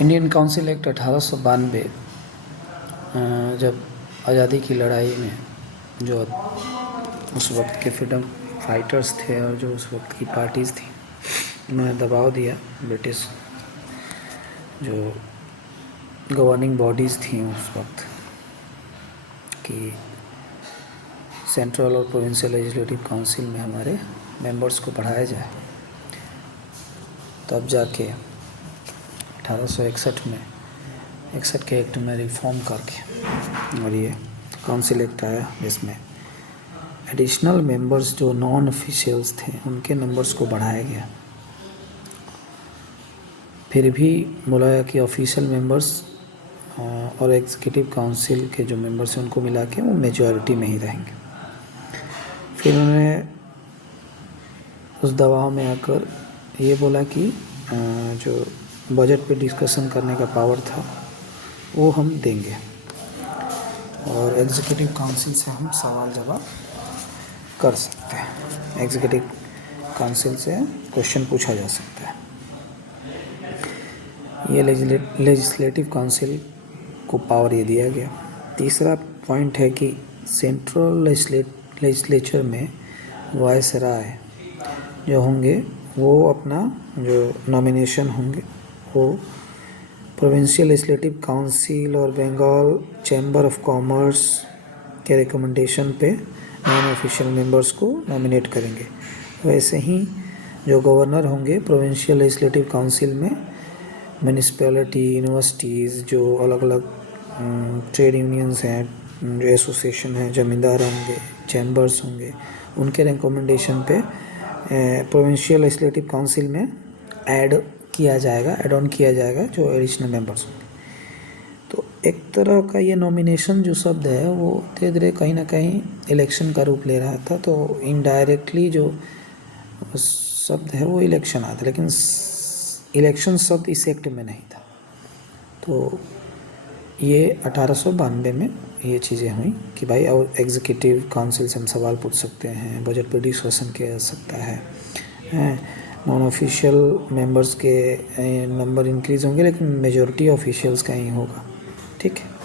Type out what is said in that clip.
Indian council act 1892 जब आज़ादी की लड़ाई में जो उस वक्त के फ्रीडम फाइटर्स थे और जो उस वक्त की पार्टीज़ थी, उन्होंने दबाव दिया ब्रिटिश जो गवर्निंग बॉडीज़ थी उस वक्त कि सेंट्रल और प्रोविंशियल लेजिस्लेटिव काउंसिल में हमारे मेंबर्स को बढ़ाया जाए। तब जाके 1861 में 61 के एक्ट में रिफॉर्म करके और ये काउंसिल एक्ट आया जिसमें एडिशनल मेंबर्स जो नॉन ऑफिशियल्स थे उनके नंबर्स को बढ़ाया गया। फिर भी बोला गया कि ऑफिशियल मेंबर्स और एग्जीक्यूटिव काउंसिल के जो मेंबर्स हैं उनको मिला के वो मेजॉरिटी में ही रहेंगे। फिर उन्होंने उस दबाव में आकर ये बोला कि जो बजट पे डिस्कशन करने का पावर था वो हम देंगे और एग्जीक्यूटिव काउंसिल से हम सवाल जवाब कर सकते हैं। एग्जीक्यूटिव काउंसिल से क्वेश्चन पूछा जा सकता है। ये लेजिस्लेटिव काउंसिल को पावर ये दिया गया। तीसरा पॉइंट है कि सेंट्रल लेजिस्लेचर में वायसराय जो होंगे वो अपना जो नॉमिनेशन होंगे वो प्रोविंशियल लेजिस्लेटिव काउंसिल और बंगाल चैम्बर ऑफ कॉमर्स के रिकमेंडेशन पे नॉन ऑफिशियल मेंबर्स को नॉमिनेट करेंगे। वैसे ही जो गवर्नर होंगे प्रोविंशियल लेजिस्लेटिव काउंसिल में म्यूनिसिपैलिटी यूनिवर्सिटीज़ जो अलग अलग ट्रेड यूनियंस हैं, जो एसोसिएशन हैं, ज़मींदार होंगे, चैम्बर्स होंगे, उनके रिकमेंडेशन पे प्रोविंशियल लेजिस्लेटिव काउंसिल में ऐड ऑन किया जाएगा जो एडिशनल मेंबर्स होंगे। तो एक तरह का ये नॉमिनेशन जो शब्द है वो धीरे धीरे कहीं ना कहीं इलेक्शन का रूप ले रहा था। तो इनडायरेक्टली जो शब्द है वो इलेक्शन आता, लेकिन इलेक्शन शब्द इस एक्ट में नहीं था। तो ये 1892 में ये चीज़ें हुई कि भाई और एग्जीक्यूटिव काउंसिल से हम सवाल पूछ सकते हैं, बजट पर डिस्कशन किया जा सकता है। नॉन ऑफिशियल मेंबर्स के नंबर इंक्रीज़ होंगे लेकिन मेजॉरिटी ऑफिशियल्स का ही होगा। ठीक है।